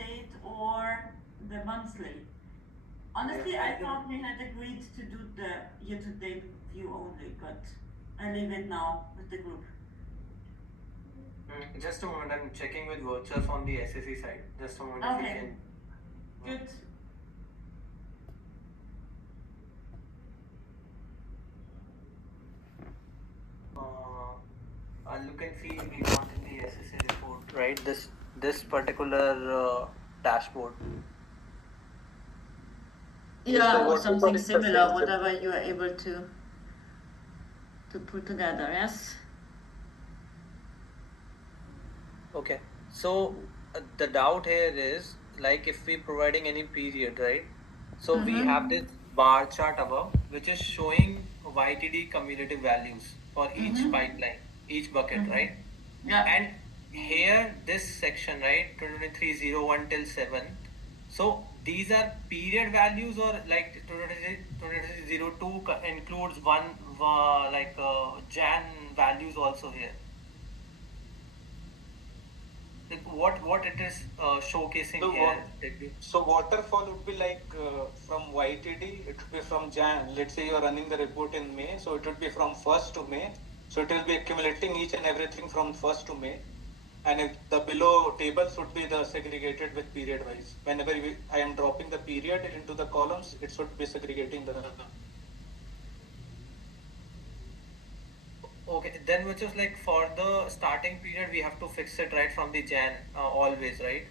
date or the monthly. Honestly, I thought we had agreed to do the year-to-date view only, but I leave it now with the group. Just a moment, I'm checking with Virtual on the SSE side. Just a moment, if you Okay. can. Good. Look and feel we want in the SSA report, right? This particular dashboard. Yeah, or something similar, whatever you are able to put together, yes? Okay, so the doubt here is like if we providing any period, right? So we have this bar chart above, which is showing YTD cumulative values for each pipeline, each bucket, right? Yeah. And here, this section, right, 2023-01 till 7. So these are period values or like 2002 includes one Jan values also here. Like what it is showcasing So here. So waterfall would be like from YTD, it would be from Jan. Let's say you're running the report in May, so it would be from 1st to May. So it will be accumulating each and everything from 1st to May. And if the below tables would be the segregated with period wise. Whenever I am dropping the period into the columns, it should be segregating the. Okay, then which is like for the starting period, we have to fix it right from the Jan always, right?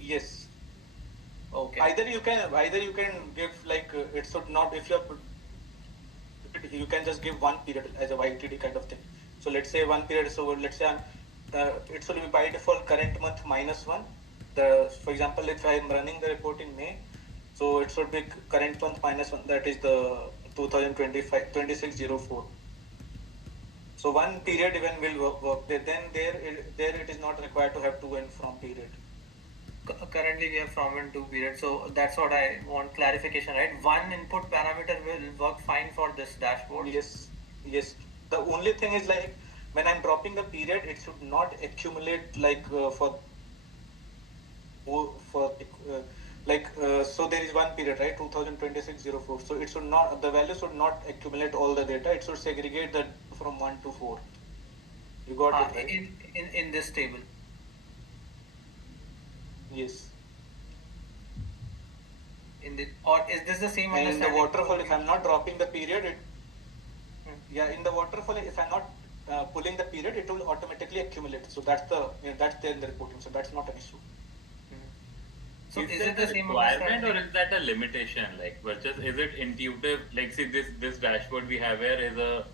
Yes. Okay. Either you can give like it should not, if you can just give one period as a YTD kind of thing. So let's say one period. So let's say it should be by default current month minus one. For example, if I am running the report in May, so it should be current month minus one. That is the 2025 2604. So one period even will work. Then there it is not required to have to and from period. Currently we have from and to period, so that's what I want clarification, right? One input parameter will work fine for this dashboard. Yes. The only thing is like when I'm dropping the period, it should not accumulate like so there is one period, right? 2026-04. So it should not, the value should not accumulate all the data. It should segregate that from 1 to 4. You got it, right? In this table. Yes. Or is this the same And in the understanding? waterfall, if I'm not dropping the period, in the waterfall, if I'm not pulling the period, it will automatically accumulate. So that's there in the reporting. So that's not an issue. So is it the same requirement or is that a limitation? Like, just is it intuitive? Like, see, this dashboard we have here is a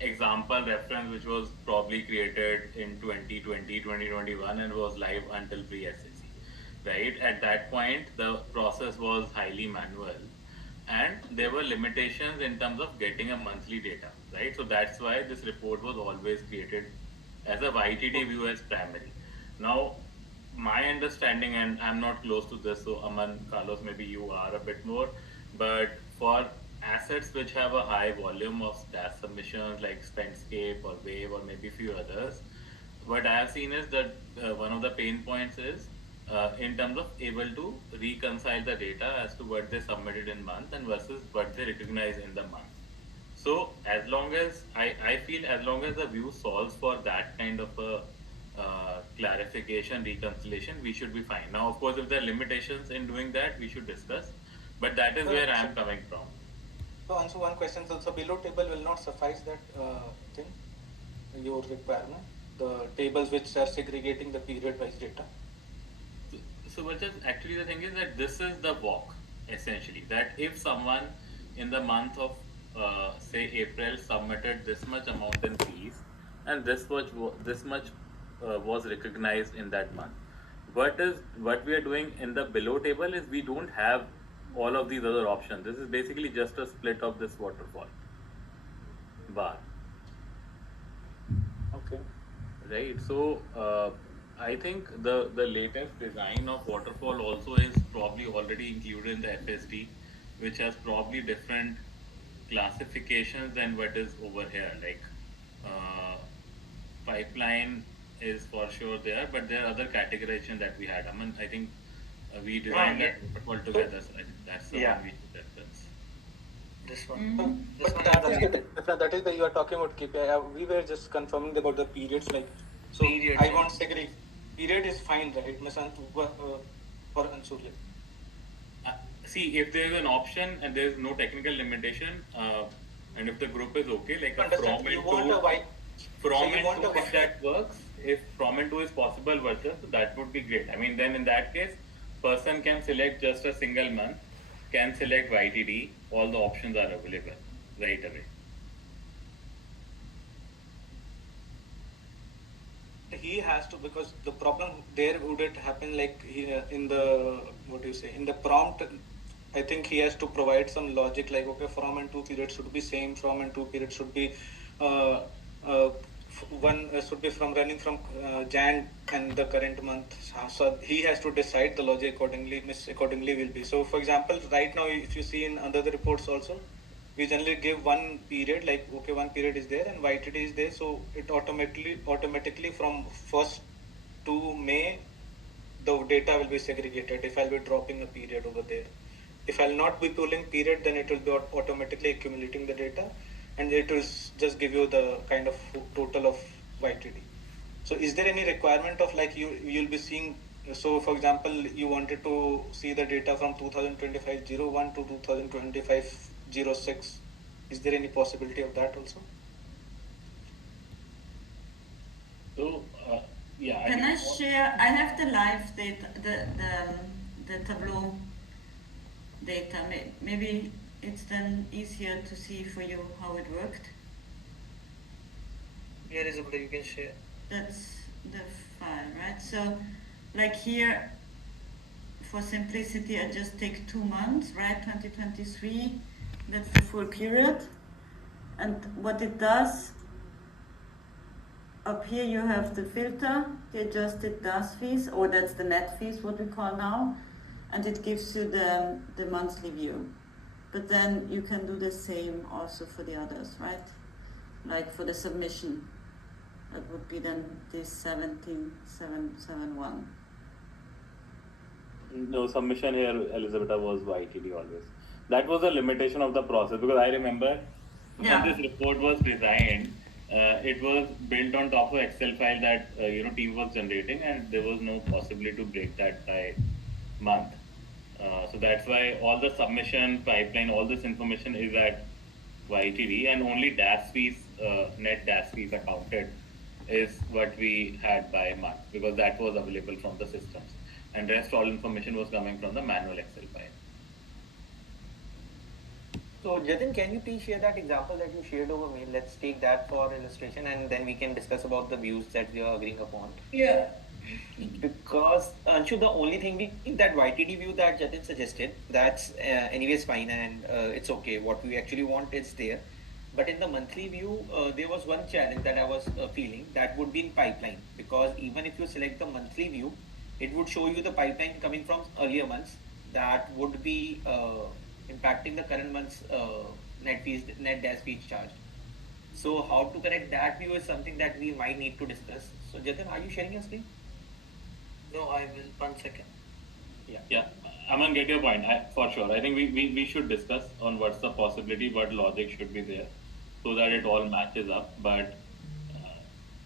example reference which was probably created in 2020, 2021 and was live until pre-SSE, right? At that point, the process was highly manual and there were limitations in terms of getting a monthly data, right? So that's why this report was always created as a YTD view as primary. Now, my understanding, and I'm not close to this, so Aman, Carlos, maybe you are a bit more, but for assets which have a high volume of dash submissions like Spendscape or Wave or maybe few others, what I have seen is that one of the pain points is in terms of able to reconcile the data as to what they submitted in month and versus what they recognize in the month. So as long as I feel as long as the view solves for that kind of a clarification, reconciliation, we should be fine. Now, of course, if there are limitations in doing that, we should discuss. But that is where I am coming from. So answer one question. So below table will not suffice that thing, your requirement. The tables which are segregating the period-wise data. So, but just actually the thing is that this is the walk essentially. That if someone in the month of say April submitted this much amount in fees, and this much was recognized in that month. What we are doing in the below table is we don't have all of these other options. This is basically just a split of this waterfall bar. Okay. Right. So I think the latest design of waterfall also is probably already included in the FSD, which has probably different classifications than what is over here. Like uh, pipeline is for sure there, but there are other categorization that we had. I mean, I think we designed that all together, so I think that's the one we should reference. This one. But that is where you are talking about KPI. We were just confirming about the periods, like, so Periods, I yeah. won't agree. Period is fine, right? For Ansurya. See, if there is an option and there is no technical limitation, and if the group is okay, like a Understand? from You and want to, a white. from So you and want to, a if white. that works, if from and to is possible virtual, so that would be great. I mean, then in that case, person can select just a single month, can select YTD, all the options are available right away. He has to, because the problem there would it happen like in the, what do you say, in the prompt, I think he has to provide some logic like, okay, from and to periods should be same, from and to periods should be one should be from running from Jan and the current month. So he has to decide the logic accordingly, accordingly will be. So for example, right now if you see in other reports also, we generally give one period, like, okay, one period is there and YTD is there, so it automatically from 1st to May the data will be segregated if I'll be dropping a period over there. If I'll not be pulling period, then it will be automatically accumulating the data and it will just give you the kind of total of YTD. So is there any requirement of like you'll be seeing, so for example, you wanted to see the data from 2025-01 to 2025-06. Is there any possibility of that also? So, yeah. Can I share? I have the live data, the Tableau data. Maybe it's then easier to see for you how it worked. Here is something you can share. That's the file, right? So, like here, for simplicity, I just take 2 months, right? 2023, that's the full period. And what it does, up here you have the filter, the adjusted DAS fees, or that's the net fees, what we call now, and it gives you the monthly view. But then you can do the same also for the others, right? Like for the submission, that would be then this 17771. No, submission here, Elizabeth, was YTD always. That was a limitation of the process, because I remember when this report was designed, it was built on top of Excel file that team was generating, and there was no possibility to break that by month. So that's why all the submission pipeline, all this information is at YTD, and only DAS fees, net DAS fees accounted is what we had by month, because that was available from the systems, and rest all information was coming from the manual Excel file. So Jatin, can you please share that example that you shared over mail? Let's take that for illustration, and then we can discuss about the views that we are agreeing upon. Yeah. Because Anshu, the only thing being that YTD view that Jatin suggested, that's anyways fine, and it's okay. What we actually want is there. But in the monthly view, there was one challenge that I was feeling, that would be in pipeline, because even if you select the monthly view, it would show you the pipeline coming from earlier months that would be impacting the current month's net DAS fees charged. So how to correct that view is something that we might need to discuss. So Jatin, are you sharing your screen? No, I will. 1 second. Yeah, I'm gonna get your point. For sure. I think we should discuss on what's the possibility, what logic should be there, so that it all matches up. But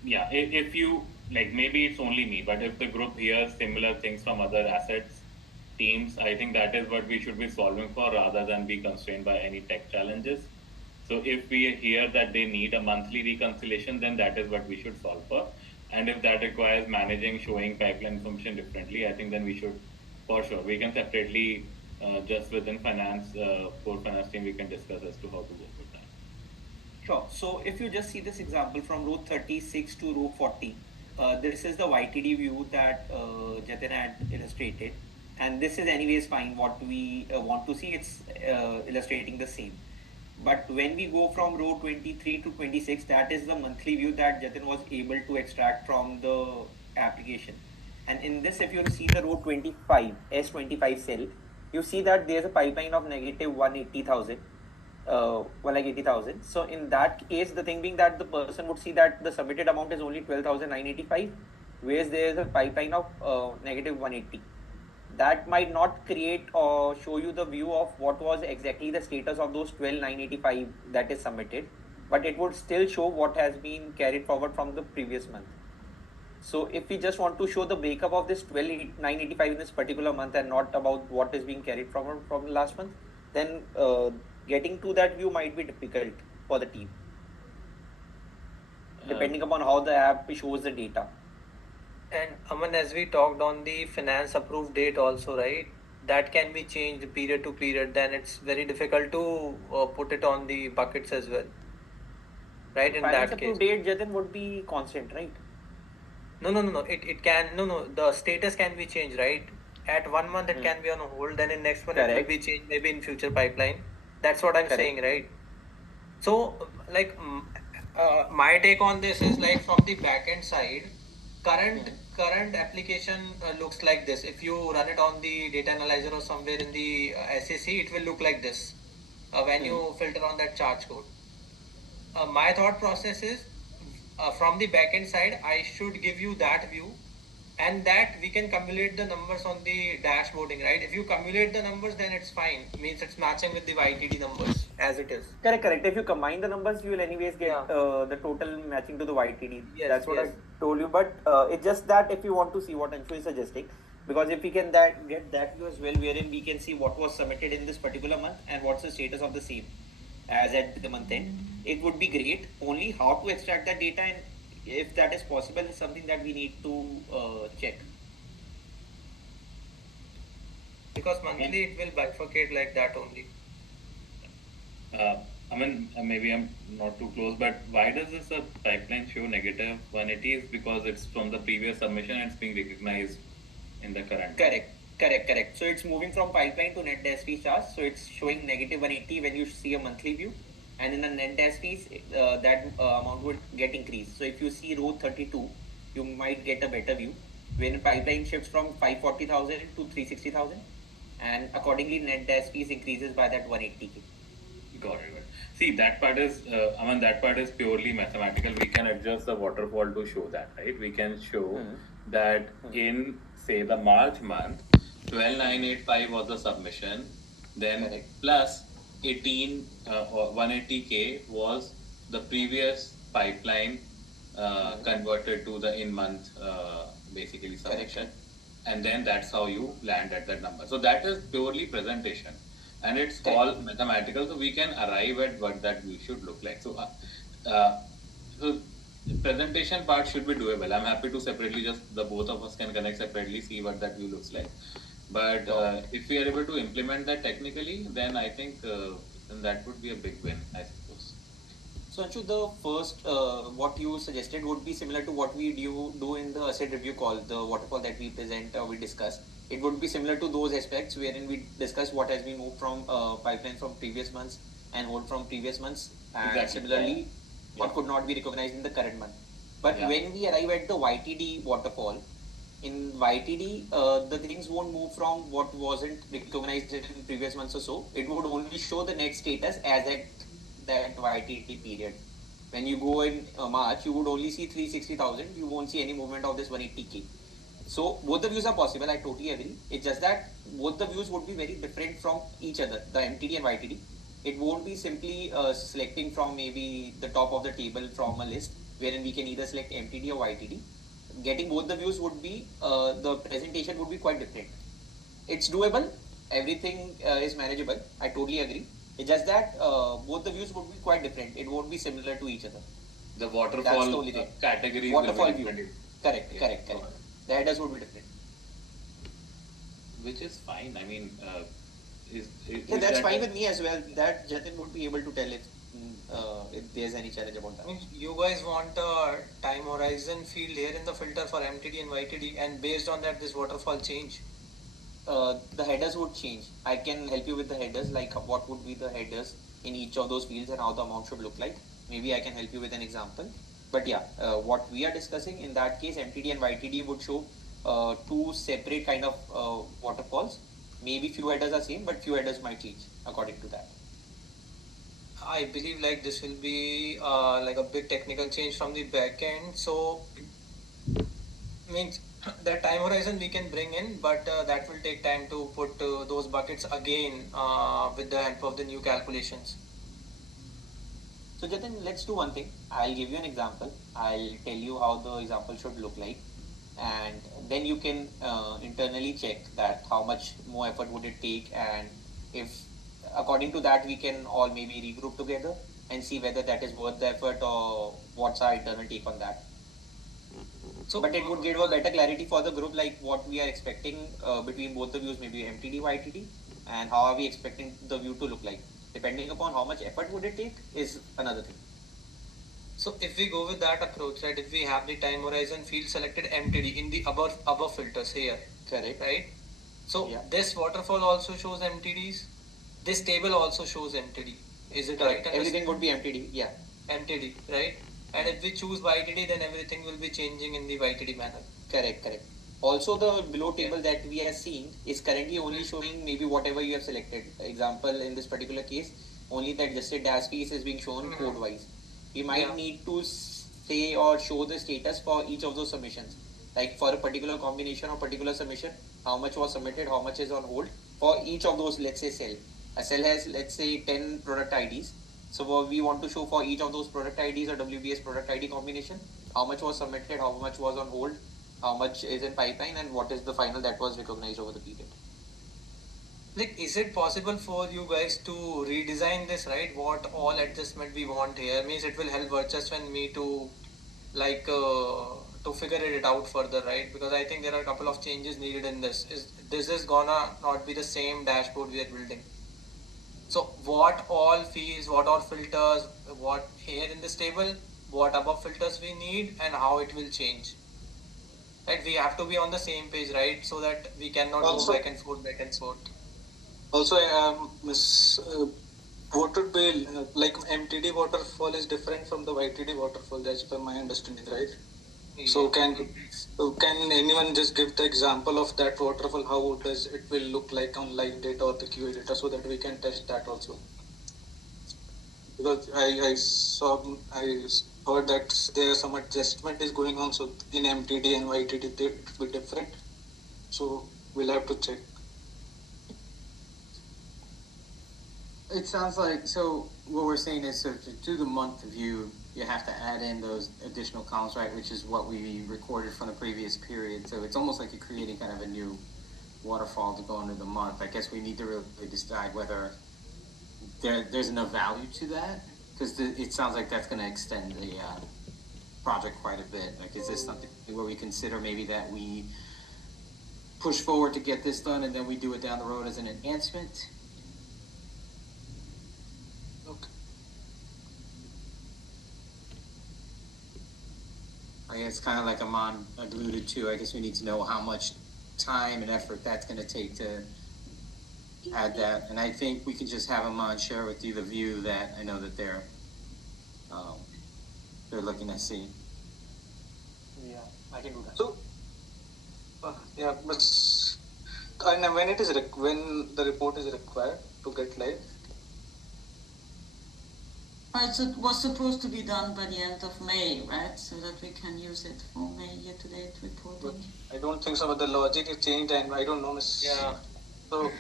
yeah, if you like, maybe it's only me, but if the group hears similar things from other assets teams, I think that is what we should be solving for, rather than be constrained by any tech challenges. So if we hear that they need a monthly reconciliation, then that is what we should solve for. And if that requires managing, showing pipeline information differently, I think then we should, for sure, we can separately, just within finance, core finance team, we can discuss as to how to go with that. Sure. So if you just see this example from row 36 to row 40, this is the YTD view that Jatin had illustrated. And this is anyways fine. What we want to see, it's illustrating the same. But when we go from row 23 to 26, that is the monthly view that Jatin was able to extract from the application. And in this, if you see the row 25, S25 cell, you see that there's a pipeline of negative 180,000. Like 80,000. So in that case, the thing being that the person would see that the submitted amount is only 12,985, where there is a pipeline of negative 180. That might not create or show you the view of what was exactly the status of those 12,985 that is submitted, but it would still show what has been carried forward from the previous month. So if we just want to show the breakup of this 12,985 in this particular month and not about what is being carried from the last month, then getting to that view might be difficult for the team, depending upon how the app shows the data. And Aman, as we talked on the finance approved date also, right? That can be changed period to period. Then it's very difficult to put it on the buckets as well, right? In Finance that case, approved date, Jatin, would be constant, right? no. It can no. The status can be changed, right? At 1 month it can be on hold. Then in next one it will Correct. be changed. Maybe in future pipeline. That's what I'm Correct. saying, right? So, like, my take on this is like from the backend side, current application looks like this. If you run it on the data analyzer or somewhere in the SAC, it will look like this when you filter on that charge code. My thought process is from the backend side, I should give you that view, and that we can cumulate the numbers on the dashboarding, right? If you cumulate the numbers, then it's fine. Means it's matching with the YTD numbers as it is. Correct. If you combine the numbers, you will anyways get Yeah. the total matching to the YTD. Yes, That's what yes. I told you. But it's just that if you want to see what Anshu is suggesting, because if we can get that view as well, wherein we can see what was submitted in this particular month and what's the status of the same as at the month end, it would be great. Only how to extract that data and if that is possible is something that we need to check. Because monthly it will bifurcate like that only. I mean, maybe I'm not too close, but why does this pipeline show negative 180? Is because it's from the previous submission and it's being recognized in the current. Correct. So it's moving from pipeline to net dash fee charge. So it's showing negative 180 when you see a monthly view, and in the net dash fees, that amount would get increased. So if you see row 32, you might get a better view when pipeline shifts from 540,000 to 360,000, and accordingly net dash fees increases by that 180k. Got it. See, that part is, that part is purely mathematical. We can adjust the waterfall to show that, right? We can show that in, say, the March month, 12,985 was the submission, then plus 18 or 180k was the previous pipeline converted to the in-month basically submission. And then that's how you land at that number. So that is purely presentation. And it's all mathematical, so we can arrive at what that view should look like. So the presentation part should be doable. I'm happy to separately, just the both of us can connect separately, see what that view looks like. But if we are able to implement that technically, then I think then that would be a big win, I suppose. So Anshu, the first what you suggested would be similar to what we do in the asset review call, the waterfall that we present or we discuss. It would be similar to those aspects wherein we discuss what has been moved from pipeline from previous months and hold from previous months, and Exactly. similarly what could not be recognized in the current month. But when we arrive at the YTD waterfall, in YTD, the things won't move from what wasn't recognized in previous months or so. It would only show the next status as at that YTD period. When you go in March, you would only see 360,000. You won't see any movement of this 180k. So both the views are possible. I totally agree. It's just that both the views would be very different from each other, the MTD and YTD. It won't be simply selecting from maybe the top of the table from a list, wherein we can either select MTD or YTD. Getting both the views would be the presentation would be quite different. It's doable. Everything is manageable. I totally agree. It's just that both the views would be quite different. It won't be similar to each other. The That's waterfall the only thing. categories Waterfall will be view. different. Correct. The headers would be different. Which is fine. I mean, Yeah, that's fine with me as well. That Jatin would be able to tell if there's any challenge about that. I mean, you guys want a time horizon field here in the filter for MTD and YTD, and based on that, this waterfall change. The headers would change. I can help you with the headers, like what would be the headers in each of those fields and how the amount should look like. Maybe I can help you with an example. But yeah, what we are discussing in that case, MTD and YTD would show two separate kind of waterfalls. Maybe few headers are same, but few headers might change according to that. I believe like this will be like a big technical change from the back end. So Means that time horizon we can bring in, but that will take time to put those buckets again with the help of the new calculations. So Jatin, let's do one thing. I'll give you an example. I'll tell you how the example should look like, and then you can internally check that how much more effort would it take, and if according to that we can all maybe regroup together and see whether that is worth the effort or what's our internal take on that. So, but it would give a better clarity for the group, like what we are expecting between both the views, maybe MTD, YTD, and how are we expecting the view to look like. Depending upon how much effort would it take is another thing. So if we go with that approach, right, if we have the time horizon field selected MTD in the above filters here, Correct. right? So Yeah. this waterfall also shows MTDs. This table also shows MTD. Is it Correct. right? Everything would be MTD. Yeah. MTD, right? And if we choose YTD, then everything will be changing in the YTD manner. Correct. Also, the below table that we are seeing is currently only showing maybe whatever you have selected. Example, in this particular case, only the adjusted dash piece is being shown code wise. We might need to say or show the status for each of those submissions. Like for a particular combination or particular submission, how much was submitted, how much is on hold for each of those, let's say, cell. A cell has, let's say, 10 product IDs. So we want to show for each of those product IDs or WBS product ID combination, how much was submitted, how much was on hold, how much is in pipeline, and what is the final that was recognized over the period. Like, is it possible for you guys to redesign this, right? What all adjustment we want here means it will help Varchesv and me to to figure it out further, right? Because I think there are a couple of changes needed in this. This is gonna not be the same dashboard we are building. So what all fees, what all filters, what here in this table, what above filters we need, and how it will change. Right? We have to be on the same page, right? So that we cannot Also- go back and forth. Also, what would be like MTD waterfall is different from the YTD waterfall, as per my understanding, right? Yeah. So can anyone just give the example of that waterfall? How does it will look like on live data or the QA data, so that we can test that also? Because I heard that there some adjustment is going on, so in MTD and YTD it will be different. So we'll have to check. It sounds like, so what we're saying is, so to do the month view, you have to add in those additional columns, right, which is what we recorded from the previous period. So it's almost like you're creating kind of a new waterfall to go into the month. I guess we need to really decide whether there's enough value to that, because it sounds like that's going to extend the project quite a bit. Like, is this something where we consider maybe that we push forward to get this done and then we do it down the road as an enhancement? Okay. I guess kind of like Aman alluded to, I guess we need to know how much time and effort that's going to take to add that. And I think we can just have Aman share with you the view that I know that they're looking to see. Yeah, I can do that. So, yeah, but and when it is when the report is required to get live. It was supposed to be done by the end of May, right? So that we can use it for May year-to-date reporting. I don't think so, but the logic is changed, and I don't know, Miss. Yeah. So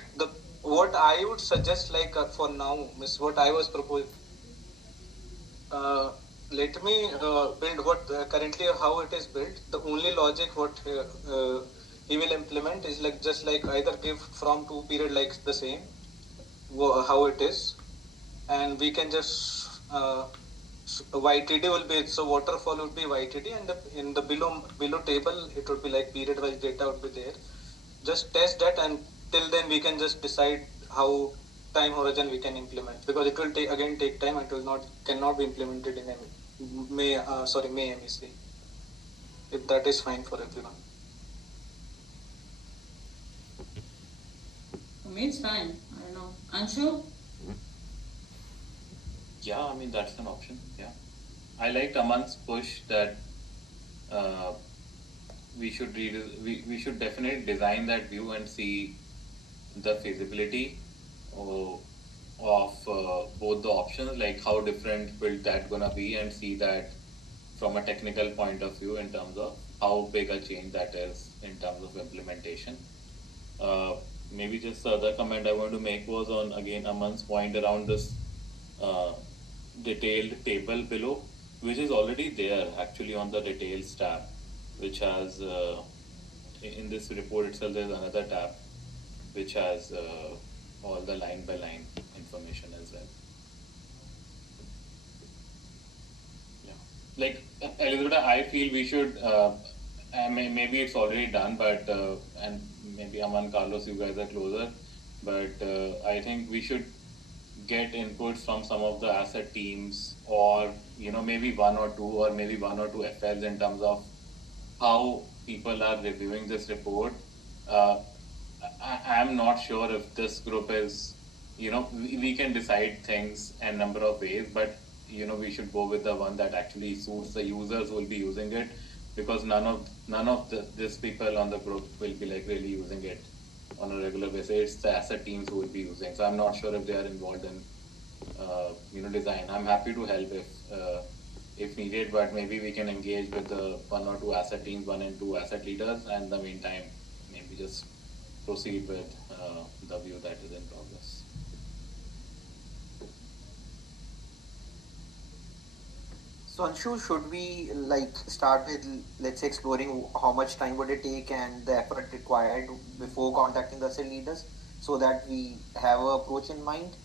what I would suggest, like for now, Miss, what I was proposing. Let me build what currently how it is built. The only logic what he will implement is like just like either give from two period like the same how it is, and we can just YTD will be, so waterfall would be YTD, and in the below table it would be like period wise data would be there. Just test that, and till then we can just decide how time horizon we can implement, because it will take time and it will cannot be implemented in May MEC, if that is fine for everyone. For me, it's fine. I don't know. Anshu? Yeah, I mean, that's an option. Yeah. I liked Aman's push that we should definitely design that view and see the feasibility of both the options, like how different build that gonna be, and see that from a technical point of view in terms of how big a change that is in terms of implementation. Maybe just the other comment I want to make was on again Aman's point around this detailed table below, which is already there actually on the details tab, which has in this report itself there's another tab which has all the line by line information as well. Yeah, like Elizabeth, I feel we should. Maybe it's already done, but and maybe Aman, Carlos, you guys are closer, but I think we should get inputs from some of the asset teams, or maybe one or two, or maybe one or two FLs in terms of how people are reviewing this report. I'm not sure if this group is, we can decide things a number of ways, but we should go with the one that actually suits the users who will be using it, because none of these people on the group will be like really using it on a regular basis. It's the asset teams who will be using. So I'm not sure if they are involved in design. I'm happy to help if needed, but maybe we can engage with the one or two asset teams, one and two asset leaders, and in the meantime, maybe just proceed with the view that is in progress. So Anshu, should we start with, let's say, exploring how much time would it take and the effort required before contacting the asset leaders, so that we have an approach in mind?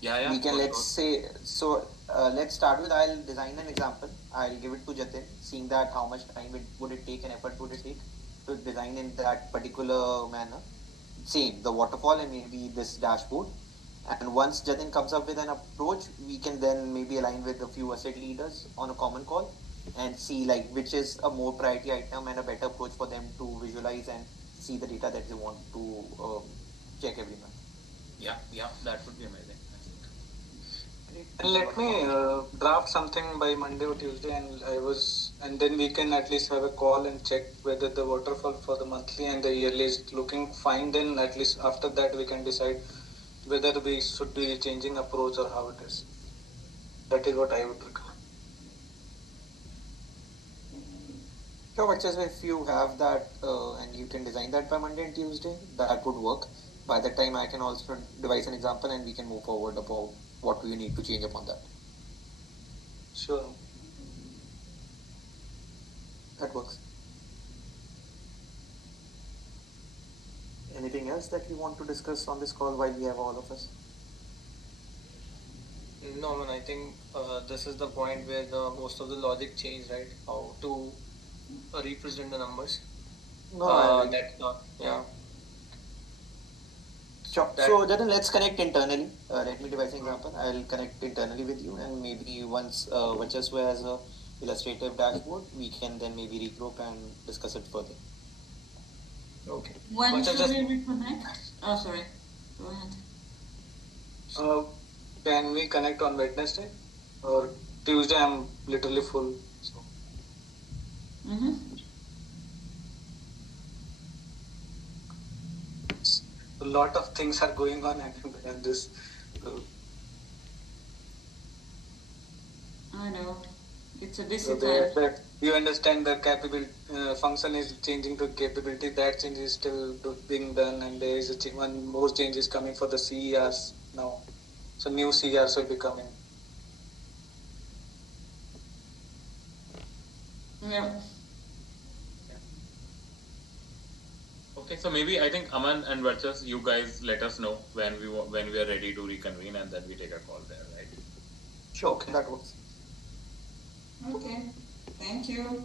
Yeah. We can, let's say, so let's start with, I'll design an example. I'll give it to Jatin, seeing that how much time would it take and effort would it take to design in that particular manner. Same, the waterfall and maybe this dashboard. And once Jatin comes up with an approach, we can then maybe align with a few asset leaders on a common call and see which is a more priority item and a better approach for them to visualize and see the data that they want to check every month. Yeah, that would be amazing. And let me draft something by Monday or Tuesday, and then we can at least have a call and check whether the waterfall for the monthly and the yearly is looking fine. Then at least after that we can decide whether we should be changing approach or how it is. That is what I would recommend. Sure, but just if you have that and you can design that by Monday and Tuesday, that would work. By that time, I can also devise an example and we can move forward about what do you need to change upon that. Sure. That works. Anything else that you want to discuss on this call while we have all of us? No, man, I think this is the point where most of the logic changed, right? How to represent the numbers. No, That's not, yeah. Sure. So, Jatin, let's connect internally. Let me devise an example. I'll connect internally with you, and maybe once Vachaswa has a illustrative dashboard, we can then maybe regroup and discuss it further. Okay. When should we reconnect? Oh, sorry. Go ahead. Can we connect on Wednesday or Tuesday? I'm literally full. So. A lot of things are going on and this. I know. It's a busy time. You understand the capability function is changing to capability. That change is still being done, and there is one more change is coming for the CERs now. So new CERs will be coming. Yeah. Okay, so maybe I think Aman and Varchas, you guys let us know when we are ready to reconvene, and then we take a call there, right? Sure, okay. That works. Okay. Thank you.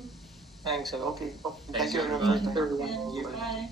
Thanks a lot. Okay. Thank you, everyone. everyone. Bye.